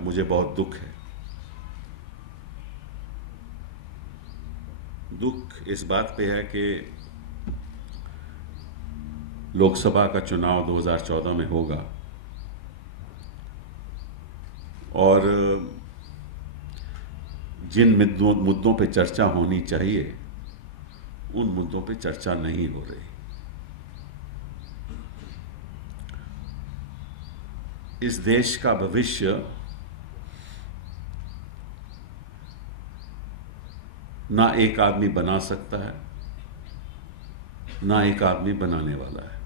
मुझे बहुत दुख है। दुख इस बात पे है कि लोकसभा का चुनाव 2014 में होगा और जिन मुद्दों पे चर्चा होनी चाहिए उन मुद्दों पे चर्चा नहीं हो रही। इस देश का भविष्य ना एक आदमी बना सकता है, ना एक आदमी बनाने वाला है।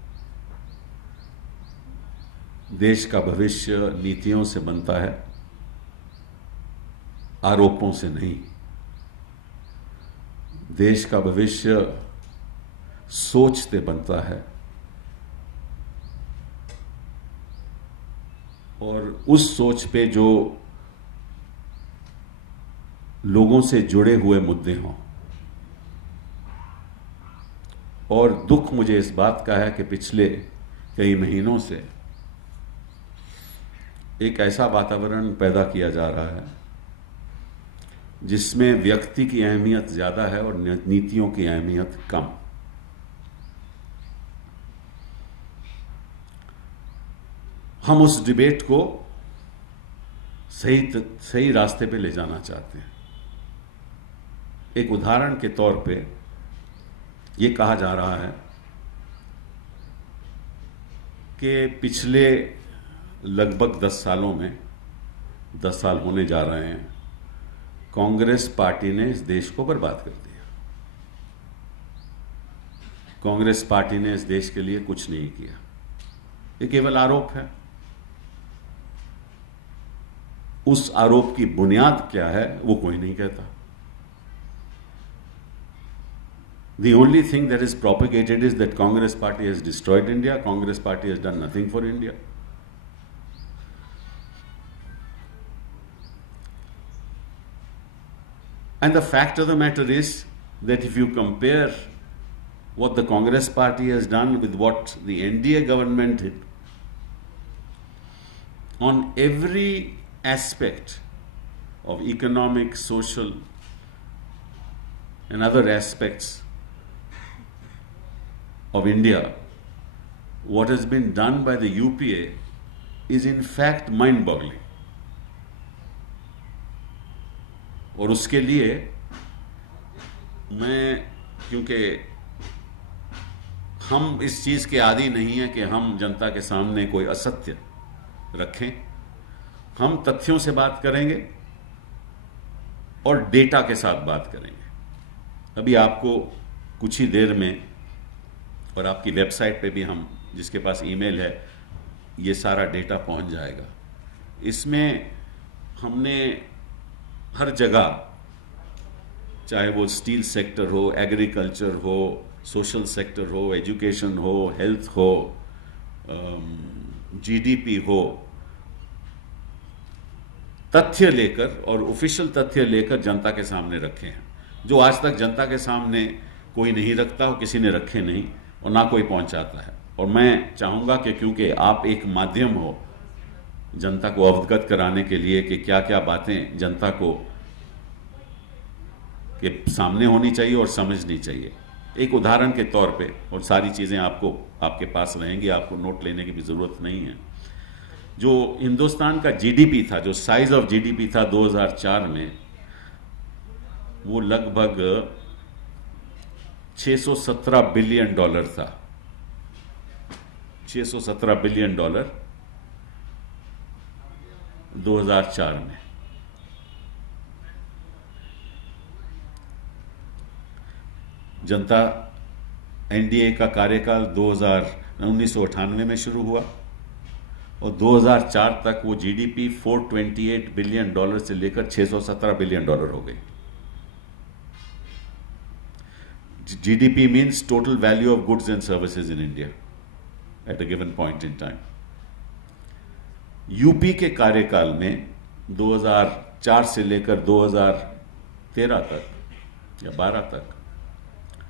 देश का भविष्य नीतियों से बनता है, आरोपों से नहीं। देश का भविष्य सोच से बनता है और उस सोच पे जो लोगों से जुड़े हुए मुद्दे हों। और दुख मुझे इस बात का है कि पिछले कई महीनों से एक ऐसा वातावरण पैदा किया जा रहा है जिसमें व्यक्ति की अहमियत ज्यादा है और नीतियों की अहमियत कम। हम उस डिबेट को सही रास्ते पे ले जाना चाहते हैं। एक उदाहरण के तौर पे ये कहा जा रहा है कि पिछले लगभग 10 सालों में 10 साल होने जा रहे हैं, कांग्रेस पार्टी ने इस देश को बर्बाद कर दिया। कांग्रेस पार्टी ने इस देश के लिए कुछ नहीं किया। ये केवल आरोप है। उस आरोप की बुनियाद क्या है वो कोई नहीं कहता। The only thing that is propagated is that Congress party has destroyed India, Congress party has done nothing for India. And the fact of the matter is that if you compare what the Congress party has done with what the NDA government did, on every aspect of economic, social, and other aspects of India, what has been done by the UPA is in fact mind-boggling. और उसके लिए क्योंकि हम इस चीज के आदी नहीं है कि हम जनता के सामने कोई असत्य रखें, हम तथ्यों से बात करेंगे और डेटा के साथ बात करेंगे। अभी आपको कुछ ही देर में, और आपकी वेबसाइट पे भी हम, जिसके पास ईमेल है, ये सारा डेटा पहुंच जाएगा। इसमें हमने हर जगह, चाहे वो स्टील सेक्टर हो, एग्रीकल्चर हो, सोशल सेक्टर हो, एजुकेशन हो, हेल्थ हो, जीडीपी हो, तथ्य लेकर और ऑफिशियल तथ्य लेकर जनता के सामने रखे हैं, जो आज तक जनता के सामने कोई नहीं रखता हो, किसी ने रखे नहीं और ना कोई पहुंचाता है। और मैं चाहूंगा कि क्योंकि आप एक माध्यम हो जनता को अवगत कराने के लिए कि क्या क्या बातें जनता को के सामने होनी चाहिए और समझनी चाहिए। एक उदाहरण के तौर पे, और सारी चीजें आपको आपके पास रहेंगी, आपको नोट लेने की भी जरूरत नहीं है। जो हिंदुस्तान का जीडीपी था, जो साइज ऑफ जीडीपी था 2004 में, वो लगभग $617 बिलियन था। $617 बिलियन 2004 में। जनता एनडीए का कार्यकाल 1998 में शुरू हुआ और 2004 तक वो जीडीपी $428 बिलियन से लेकर $617 बिलियन हो गई। GDP means total value of goods and services in India at a given point in time. UP के कार्यकाल में 2004 से लेकर 2013 तक या 12 तक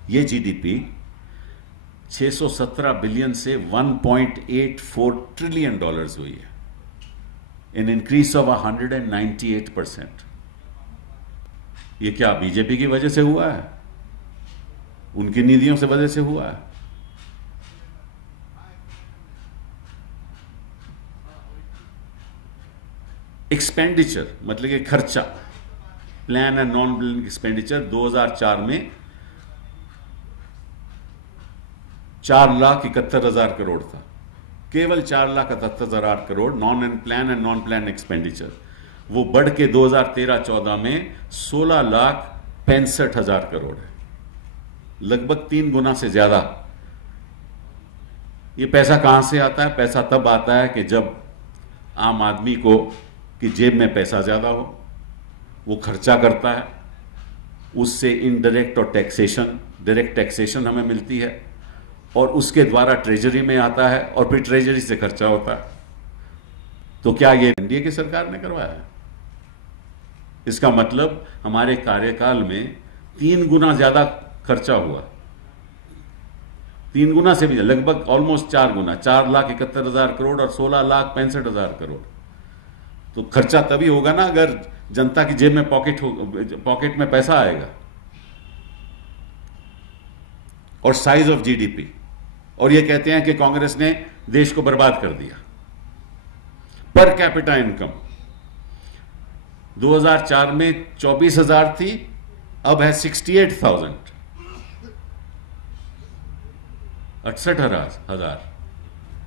ये जीडीपी 617 बिलियन से $1.84 ट्रिलियन हुई है। an increase of 198%. ये क्या बीजेपी की वजह से हुआ है? उनकी नीतियों से वजह से हुआ है? एक्सपेंडिचर मतलब कि खर्चा, plan and non plan expenditure 2004 में 4,71,000 करोड़ था। केवल 4,71,000 crore non and plan expenditure. वो बढ़ के 2013-14 में 16,65,000 करोड़ है, लगभग 3 गुना से ज्यादा। ये पैसा कहां से आता है? पैसा तब आता है कि जब आम आदमी को की जेब में पैसा ज्यादा हो, वो खर्चा करता है, उससे इनडायरेक्ट और टैक्सेशन, डायरेक्ट टैक्सेशन हमें मिलती है और उसके द्वारा ट्रेजरी में आता है और फिर ट्रेजरी से खर्चा होता है। तो क्या ये एनडीए की सरकार ने करवाया है? इसका मतलब हमारे कार्यकाल में 3 गुना ज्यादा खर्चा हुआ, 3 गुना से भी लगभग ऑलमोस्ट 4 गुना, 4,71,000 करोड़ और 16,65,000 करोड़। तो खर्चा तभी होगा ना अगर जनता की जेब में पॉकेट में पैसा आएगा। और साइज ऑफ जीडीपी, और ये कहते हैं कि कांग्रेस ने देश को बर्बाद कर दिया। पर कैपिटा इनकम 2004 में 24,000 थी, अब है 68,000, 68,000,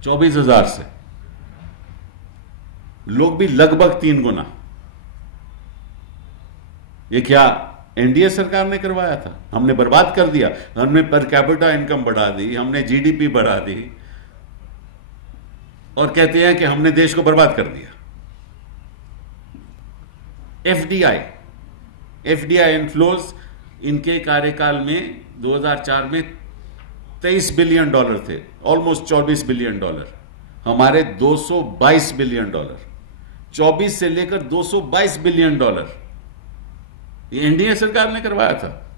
24,000 से लोग भी लगभग 3 गुना। ये क्या एनडीए सरकार ने करवाया था? हमने बर्बाद कर दिया। हमने पर कैपिटा इनकम बढ़ा दी, हमने जीडीपी बढ़ा दी और कहते हैं कि हमने देश को बर्बाद कर दिया। एफडीआई इनफ्लोज इनके कार्यकाल में 2004 में $23 बिलियन थे, ऑलमोस्ट $24 बिलियन। हमारे $222 बिलियन, 24 से लेकर $222 बिलियन ये एनडीए सरकार ने करवाया था।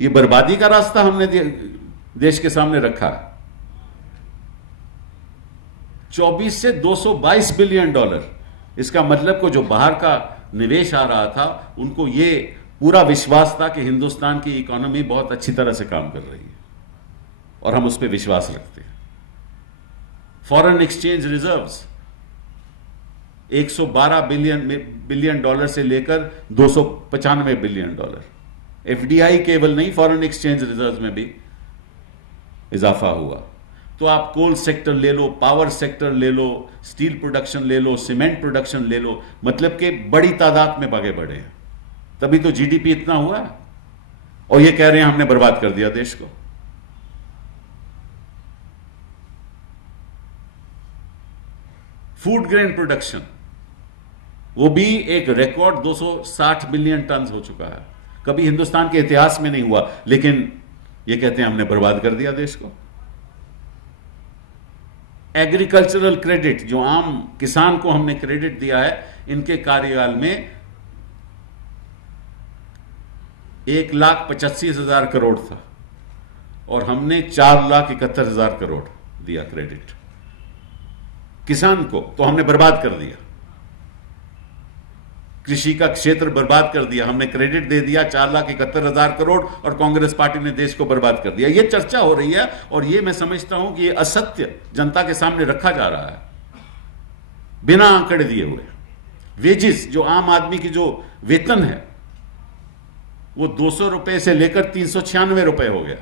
ये बर्बादी का रास्ता हमने देश के सामने रखा। 24 से $222 बिलियन। इसका मतलब को जो बाहर का निवेश आ रहा था, उनको ये पूरा विश्वास था कि हिंदुस्तान की इकोनॉमी बहुत अच्छी तरह से काम कर रही है और हम उस पर विश्वास रखते हैं। Foreign exchange reserves 112 billion dollar से लेकर $295 बिलियन। एफडीआई केवल नहीं, फॉरेन एक्सचेंज रिजर्व में भी इजाफा हुआ। तो आप कोल सेक्टर ले लो, पावर सेक्टर ले लो, स्टील प्रोडक्शन ले लो, सीमेंट प्रोडक्शन ले लो, मतलब कि बड़ी तादाद में आगे बढ़े हैं, तभी तो जीडीपी इतना हुआ है। और ये कह रहे हैं हमने बर्बाद कर दिया देश को। फूड ग्रेन प्रोडक्शन, वो भी एक रिकॉर्ड 260 बिलियन टन हो चुका है। कभी हिंदुस्तान के इतिहास में नहीं हुआ, लेकिन ये कहते हैं हमने बर्बाद कर दिया देश को। एग्रीकल्चरल क्रेडिट, जो आम किसान को हमने क्रेडिट दिया है, इनके कार्यकाल में 1,85,000 करोड़ था और हमने 4,71,000 करोड़ दिया क्रेडिट किसान को। तो हमने बर्बाद कर दिया, कृषि का क्षेत्र बर्बाद कर दिया। हमने क्रेडिट दे दिया 4,71,000 करोड़ और कांग्रेस पार्टी ने देश को बर्बाद कर दिया। यह चर्चा हो रही है और यह मैं समझता हूं कि यह असत्य जनता के सामने रखा जा रहा है बिना आंकड़े दिए हुए। वेजेस, जो आम आदमी की जो वेतन है, वो 200 रुपए से लेकर 396 रुपए हो गया।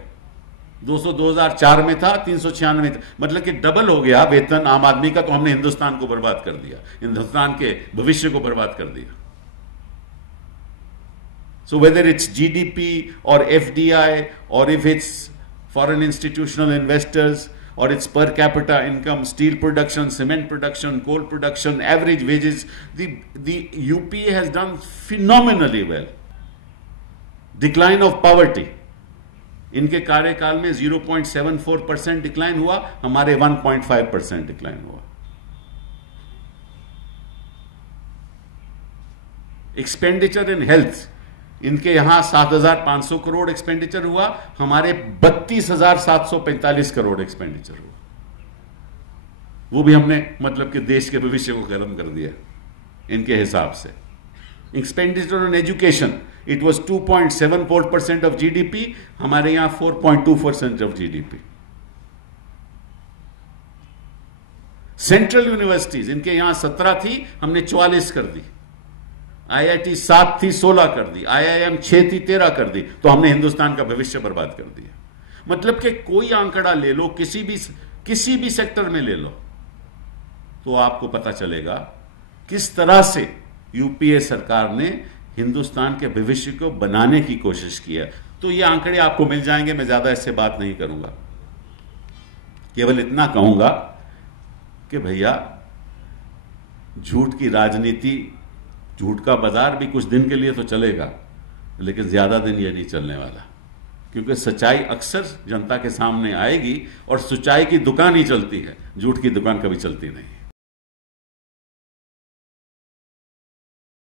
2004 में था, 396, मतलब कि डबल हो गया वेतन आम आदमी का। तो हमने हिंदुस्तान को बर्बाद कर दिया, हिंदुस्तान के भविष्य को बर्बाद कर दिया। So whether it's GDP or FDI or if it's foreign institutional investors or it's per capita income, steel production, cement production, coal production, average wages, the UPA has done phenomenally well. Decline of poverty, इनके कार्यकाल में 0.74% decline हुआ, हमारे 1.5% decline हुआ। Expenditure in health, इनके यहां 7,500 crore expenditure हुआ, हमारे 32,745 करोड़ एक्सपेंडिचर हुआ। वो भी हमने मतलब कि देश के भविष्य को खत्म कर दिया इनके हिसाब से। Expenditure on education it was 2.74% of GDP, हमारे यहां 4.2% ऑफ जीडीपी। सेंट्रल यूनिवर्सिटीज इनके यहां 17 थी, हमने 44 कर दी। आईआईटी 7 थी, 16 कर दी। आईआईएम 6 थी, 13 कर दी। तो हमने हिंदुस्तान का भविष्य बर्बाद कर दिया। मतलब कि कोई आंकड़ा ले लो, किसी भी सेक्टर में ले लो, तो आपको पता चलेगा किस तरह से यूपीए सरकार ने हिंदुस्तान के भविष्य को बनाने की कोशिश की है। तो ये आंकड़े आपको मिल जाएंगे, मैं ज्यादा इससे बात नहीं करूंगा, केवल इतना कहूंगा कि भैया झूठ की राजनीति, झूठ का बाजार भी कुछ दिन के लिए तो चलेगा, लेकिन ज्यादा दिन ये नहीं चलने वाला, क्योंकि सच्चाई अक्सर जनता के सामने आएगी और सच्चाई की दुकान ही चलती है, झूठ की दुकान कभी चलती नहीं।